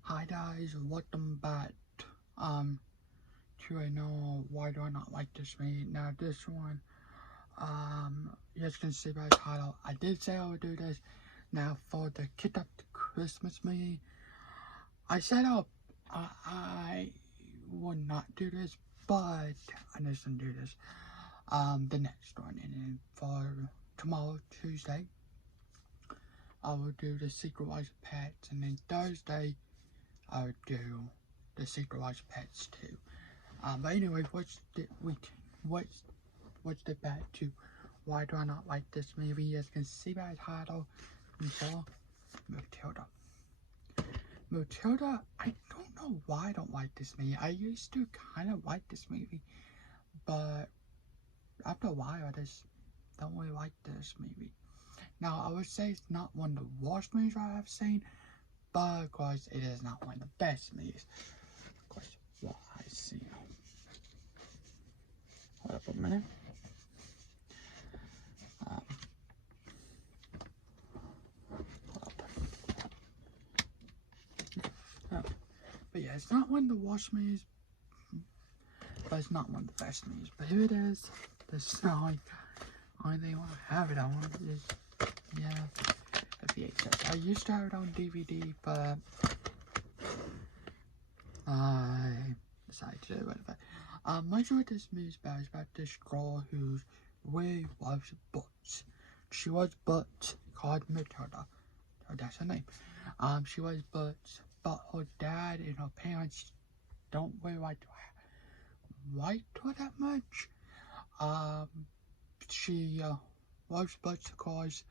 Hi guys, welcome back to another Why Do I Not Like This movie. Now this one, you guys can see by the title, I did say I would do this. Now for the Kick Up the Christmas movie, I said I would not do this, but I just didn't do this. The next one, and then for tomorrow, Tuesday, I will do the Secret Life of Pets, and then Thursday, I would do the Secret Life of Pets too. But anyway, what's the back to why do I not like this movie? As you can see by the title, Matilda. Matilda, I don't know why I don't like this movie. I used to kind of like this movie, but after a while, I just don't really like this movie. Now, I would say it's not one of the worst movies I have seen, but of course, it is not one of the best movies. Of course, what I've seen. Hold up a minute. But yeah, it's not one of the worst movies, but it's not one of the best movies. But here it is. This is not like I only want to have it on. Yeah, the VHS. I used to have it on DVD, but I decided to do whatever. Most of what this movie is about this girl who really loves books. She was but called Matilda. So that's her name. She was but her dad and her parents don't really like her that much. She loves books, of course,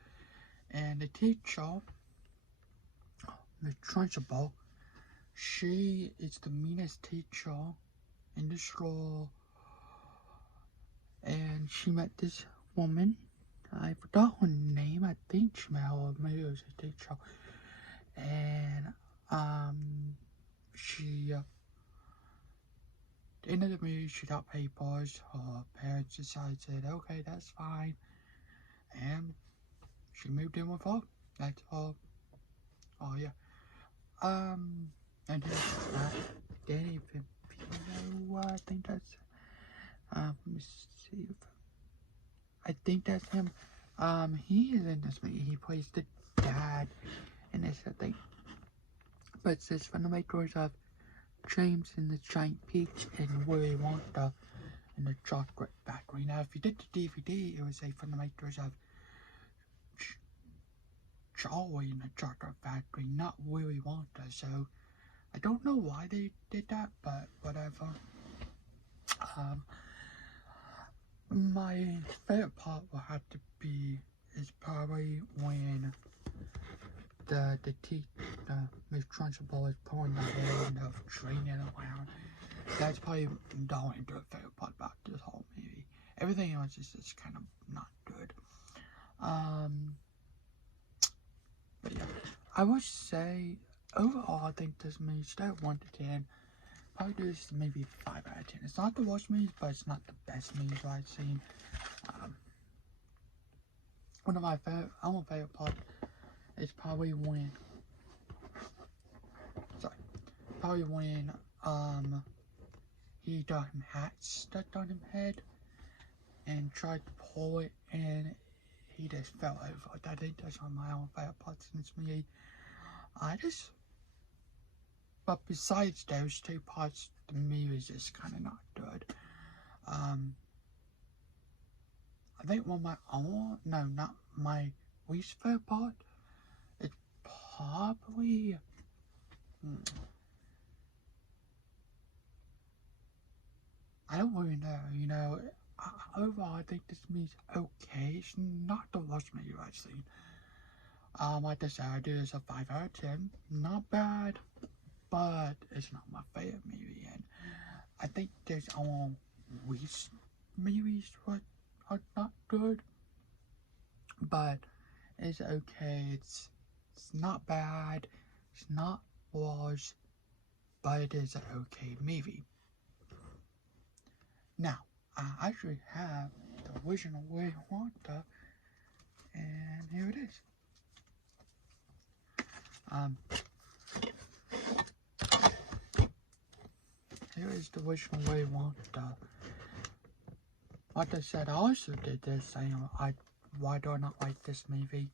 and the teacher, the principal, she is the meanest teacher in the school, and she met this woman. I forgot her name. I think she met her, or maybe it was a teacher. And she at the end of the movie, she got papers. Her parents decided, okay, that's fine, and she moved in with her. That's all. Oh yeah. And then Danny Vampiro, I think that's let me see if I think that's him. He is in this movie. He plays the dad in this, I think. But it says from the makers of James and the Giant Peach and Willy Wonka and the Chocolate Factory. Now, if you did the DVD, it would say from the makers of Charlie and the Chocolate Factory, not Willy Wonka. So I don't know why they did that, but whatever. My favorite part will have to be is probably when the Miss Trunchbull is pulling the hand of training around. That's probably the only favorite part about this whole movie. Everything else is just kind of not good. But yeah, I would say overall I think this movie scale 1 to 10. Probably do this maybe 5 out of 10. It's not the worst movies, but it's not the best movies I've seen. One of my favorite part is probably when he got him hat stuck on his head and tried to pull it and he just fell over. I think that's one of my own favorite parts in this movie. But besides those two parts, the movie is just kind of not good. I think not my least favorite part, it's probably, I don't really know, overall I think this movie's okay. It's not the worst movie I've seen. Like I said, I do this a 5 out of 10. Not bad, but it's not my favorite movie, and I think there's all least movies what are not good, but it's okay. It's not bad, it's not worse, but it is an okay movie. Now, I actually have the original Willy Wonka, and here it is. Here is the original way one. Like I said, I also did this saying why do I not like this movie?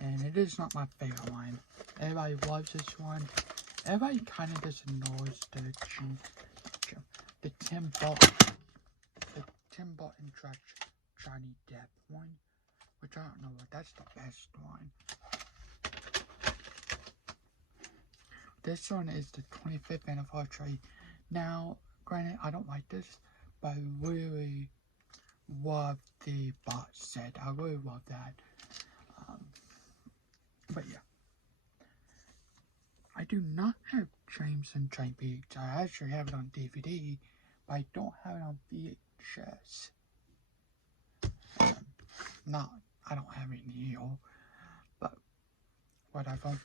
And it is not my favorite one. Everybody loves this one. Everybody kind of just ignores the Tim Burton Johnny Depp one, which I don't know what. That's the best one. This one is the 25th anniversary. Now, granted, I don't like this, but I really love the box set. I really love that. But yeah. I do not have James and Giant Beach. I actually have it on DVD, but I don't have it on VHS. I don't have it in here, but whatever.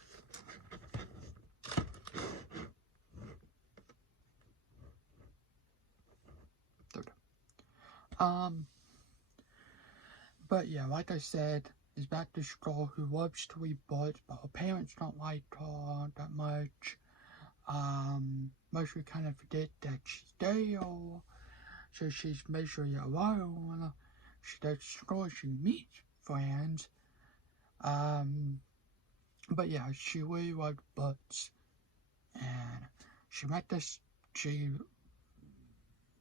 But yeah, like I said, is back to school who loves to read books, but her parents don't like her that much. Mostly kind of forget that she's there, so she's mostly alone. She does school, she meets friends. But yeah, she really loved books, and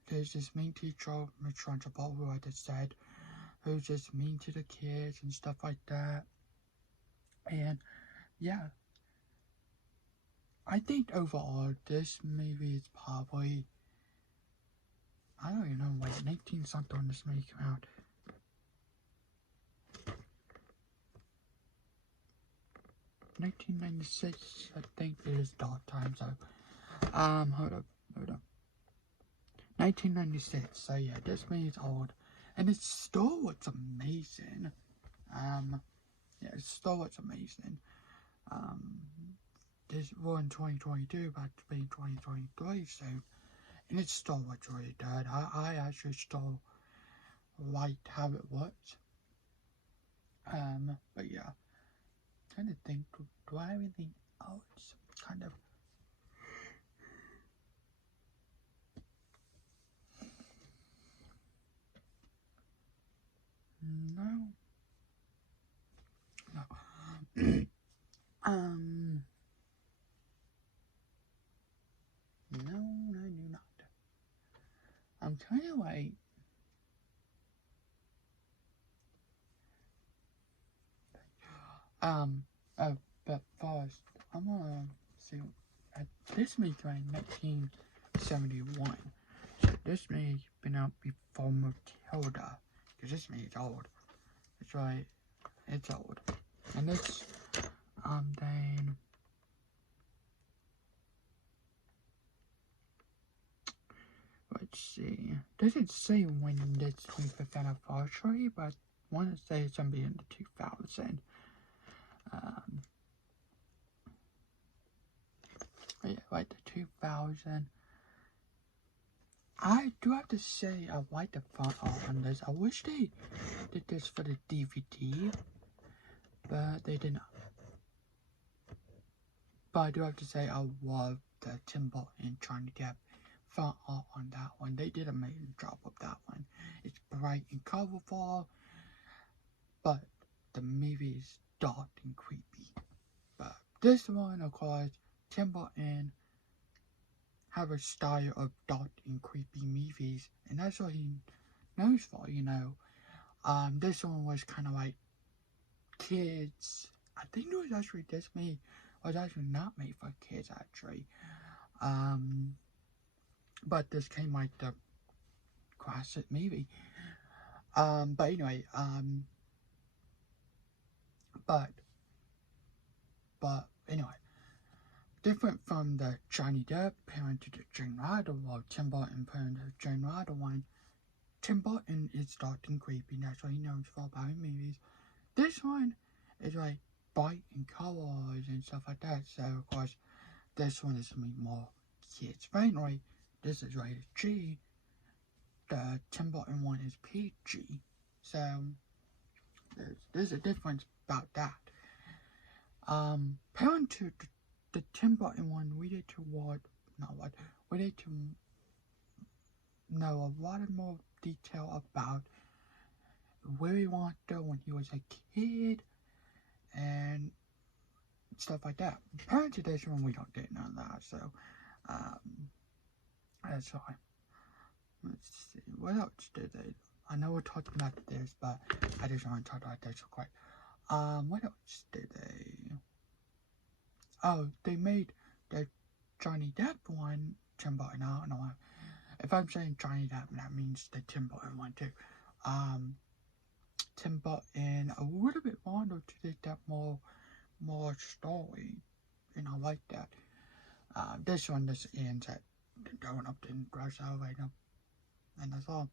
there's this mean teacher, Miss Trunchbull, who I just said, who's just mean to the kids and stuff like that. And yeah, I think overall this movie is probably, I don't even know, like 19 something when this movie came out. $1996, I think it is dark time, so hold up. 1996, so yeah, this movie is old, and it still looks amazing. Yeah, it still looks amazing. We're in 2022, about to be 2023, so, and it still looks really good. I actually still liked how it looks. But yeah, trying to think, do I have anything else? Kind of. No. No, I do not. I'm kind of like, but first, I'm gonna see, this movie came in 1971, so this movie's been out before Matilda, because this movie's old. It's right, it's old. And it's, then, let's see, doesn't say when this 25th anniversary, but I want to say it's gonna be in the 2000. Yeah, like the 2000. I do have to say I like the font art on this. I wish they did this for the DVD, but they did not. But I do have to say I love the Tim Burton and Johnny Depp font art on that one. They did an amazing job with that one. It's bright and colorful, but the movie is dark and creepy. But this one, of course, Tim Burton have a style of dark and creepy movies, and that's what he knows for, you know. This one was kind of like kids. I think it was actually this movie was actually not made for kids, actually. But this came like the classic movie. But anyway, but anyway, different from the Johnny Depp parent to the Jane Ryder, or Tim Burton parent to the Jane Ryder one, Tim Burton is dark and creepy, that's what he knows for about his movies. This one is like bright and colors and stuff like that, so of course, this one is more kids friendly. This is rated G. The Tim Burton one is PG. So there's a difference about that. Parent to the Tim Burton one, we need to watch, not what, we need to know a lot more detail about Willy Wonka when he was a kid and stuff like that. Parent edition one, we don't get none of that, so that's why. Let's see, what else did they? I know we're talking about this, but I just want to talk about this real quick. What else did they? Oh, they made the Johnny Depp one, Tim Burton. I don't know if I'm saying Johnny Depp, that means the Tim Burton one too. Tim Burton a little bit longer to get that more story, and I like that. This one just ends at going up to the gross elevator, and that's all.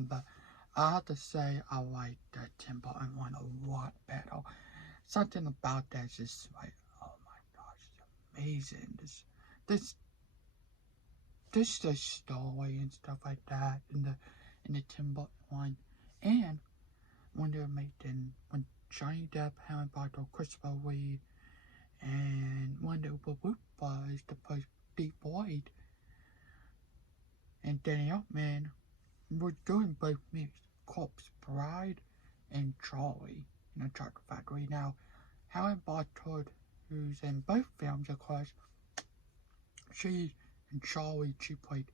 But I have to say I like the Tim Burton one a lot better. Something about that is just like, oh my gosh, it's amazing. This the story and stuff like that in the Tim Burton one, and when they're making when Johnny Depp, Harry Potter, Christopher Reeve, and when the was to play Deep Void, and Danny Elfman were doing both movies, Corpse Bride and Charlie in a Chocolate Factory. Now, Helen Bartord, who's in both films, of course, she and Charlie, she played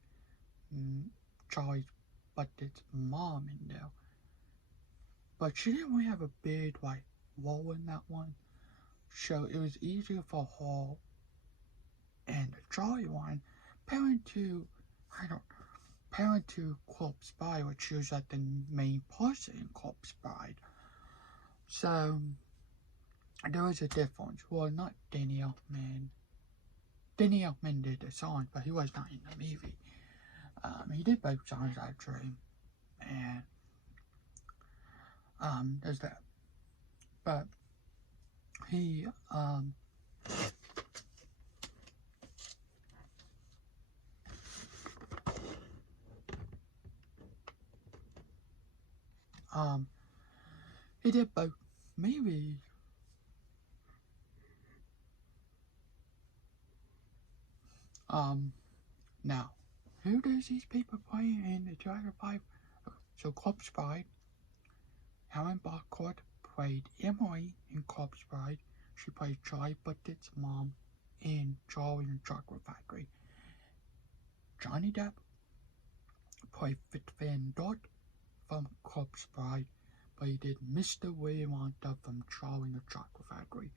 Charlie's but its mom in there. But she didn't really have a big role in that one. So it was easier for her and the Charlie one, parent to Corpse Bride, which she was like the main person in Corpse Bride. So there was a difference. Well, not Danny Elfman. Danny Elfman did the songs, but he was not in the movie. He did both songs actually, and there's that. But he he did both movies. Now, who does these people play in the Dragon 5? So Corpse Bride, Helen Barcott played Emily in Corpse Bride. She played Charlie Bucket's mom in Charlie and the Chocolate Factory. Johnny Depp played Fitz Van Dort from Corpse Bride, but he did Mr. Willy Wonka from Charlie and the Chocolate Factory.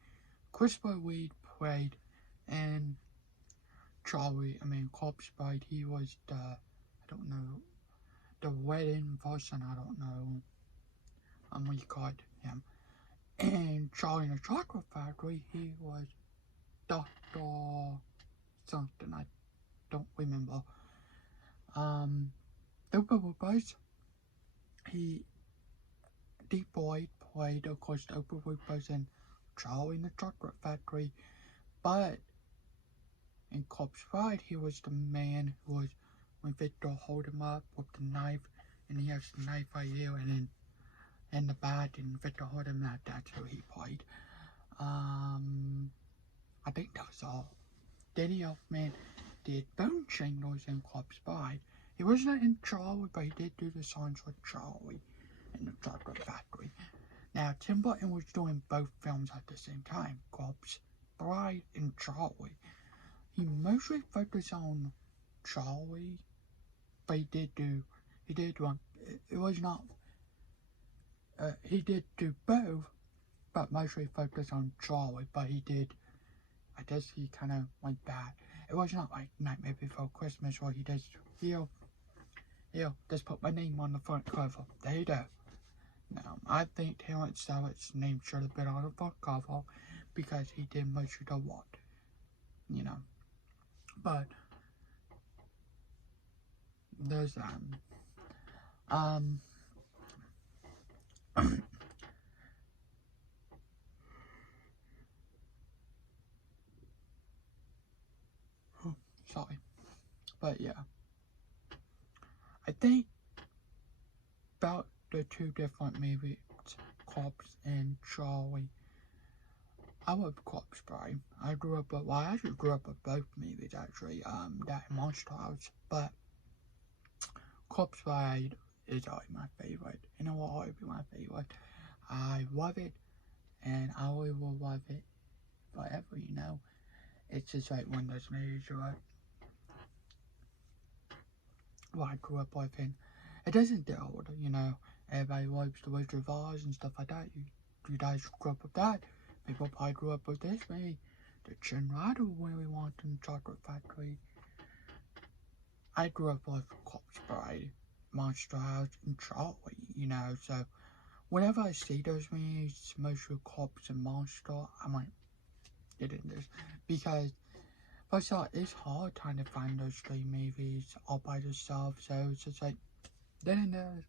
Christopher Reeve played in Corpse Bride. He was the wedding person, I don't know. We called him. And Charlie in the Chocolate Factory, he was Dr. something, I don't remember. The Boys, Deep Boy played, of course, the Boys in Charlie in the Chocolate Factory, but in Corpse Bride, he was the man who was, when Victor hold him up with the knife, and he has the knife right here, and then in the back, and Victor hold him up, that's who he played. I think that was all. Danny Elfman did Bone Shingles in Corpse Bride. He wasn't in Charlie, but he did do the songs for Charlie in the Chocolate Factory. Now, Tim Burton was doing both films at the same time, Corpse Bride and Charlie. He mostly focused on Charlie, but he did do both, but mostly focused on Charlie, but he did, I guess he kind of went back. It was not like Nightmare Before Christmas where he does, here, just put my name on the front cover. There you go. Now, I think Terrence Stammett's name should have been on the front cover because he did most of the work, But there's that. Sorry. But yeah. I think about the two different movies, Corpse and Charlie, I love Corpse Bride. I grew up with, well, I actually grew up with both movies, actually, that and Monster House, but Corpse Bride is always my favorite, and it will always be my favorite. I love it, and I always will love it forever, you know. It's just like one of those movies where I grew up with, and it doesn't get older, you know. Everybody loves the Wizard of Oz and stuff like that. You guys grew up with that. People probably grew up with this movie. The Chin Rider Willy Wonka and Chocolate Factory. I grew up with Corpse Bride, Monster House, and Charlie, you know, so whenever I see those movies, mostly Corpse and Monster, I might get in this. Because, first of all, it's hard trying to find those three movies all by themselves, so it's just like, then there's.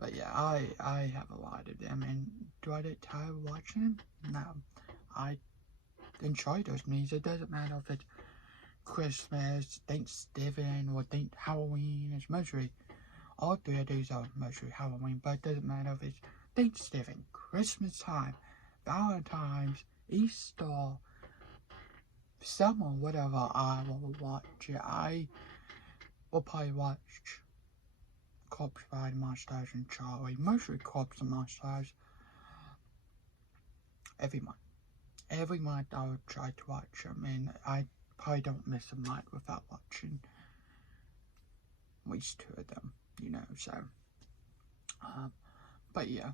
But yeah, I have a lot of them, and do I get tired watching them? No. I enjoy those movies. It doesn't matter if it's Christmas, Thanksgiving, or Halloween. It's mostly, all three of these are mostly Halloween, but it doesn't matter if it's Thanksgiving, Christmas time, Valentine's, Easter, summer, whatever, I will watch it. I will probably watch Corpse Bride, Monster House, and Charlie, mostly Corpse and Monster House, every month. Every month I will try to watch them, and I probably don't miss a month without watching at least two of them, you know, so, but yeah,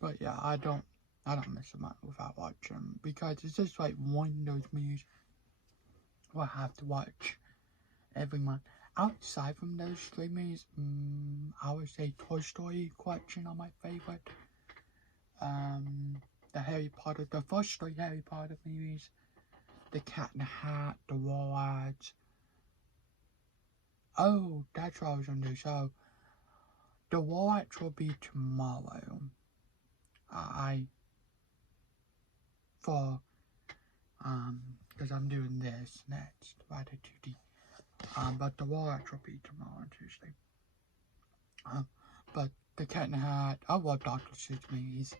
but yeah, I don't miss a month without watching them, because it's just like one of those movies I have to watch every month. Outside from those three movies, I would say Toy Story collection are my favorite. The Harry Potter, the first three Harry Potter movies, The Cat in the Hat, The Warlords. Oh, that's what I was gonna do. So, The Warlords will be tomorrow. Because I'm doing this next, Ratatouille. But The Warlords will be tomorrow on Tuesday. But The Cat in the Hat, I love Dr. Seuss movies.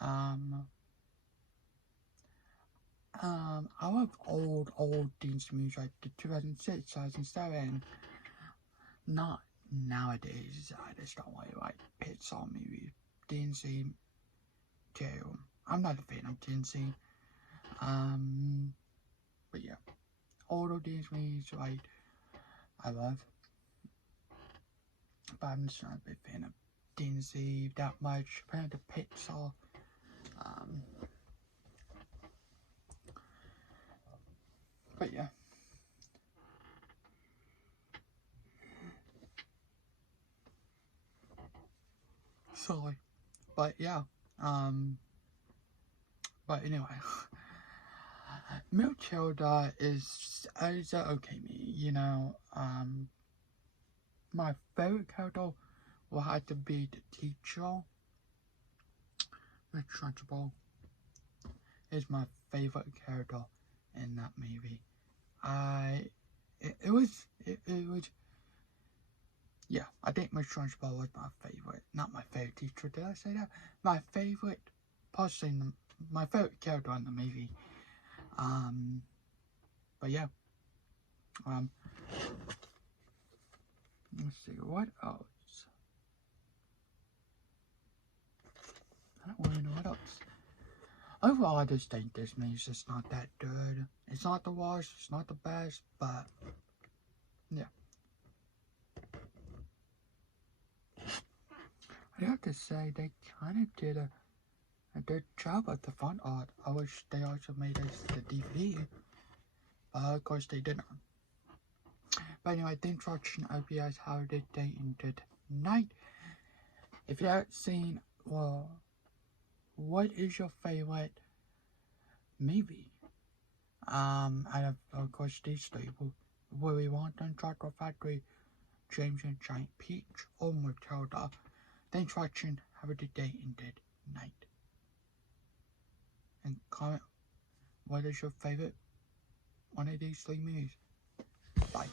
I love old Disney movies like the 2006, 2007. Not nowadays. I just don't really like Pixar movies. Disney too. I'm not a fan of Disney. But yeah, older Disney movies like I love, but I'm just not a big fan of Disney that much compared to Pixar. But yeah. Sorry. But yeah. But anyway. Matilda is an okay movie, you know. My favorite character will have to be the teacher. Miss Trunchbull is my favorite character in that movie. It was, yeah, I think Miss Trunchbull was my favorite. Not my favorite teacher, did I say that? My favorite person, my favorite character in the movie. But yeah. Let's see, what else? I don't really know what else. Overall, I just think this movie's just not that good. It's not the worst, it's not the best, but yeah. I have to say, they kind of did a good job at the front art. I wish they also made us the DVD, but of course they didn't. But anyway, thanks for watching. I hope you guys have a good day and good night. If you haven't seen, well, what is your favorite movie? Out of course, these three, Willy Wonka and Chocolate Factory, James and Giant Peach, or Matilda. Thanks for watching. Have a good day and good night. And comment what is your favorite one of these three movies. Bye.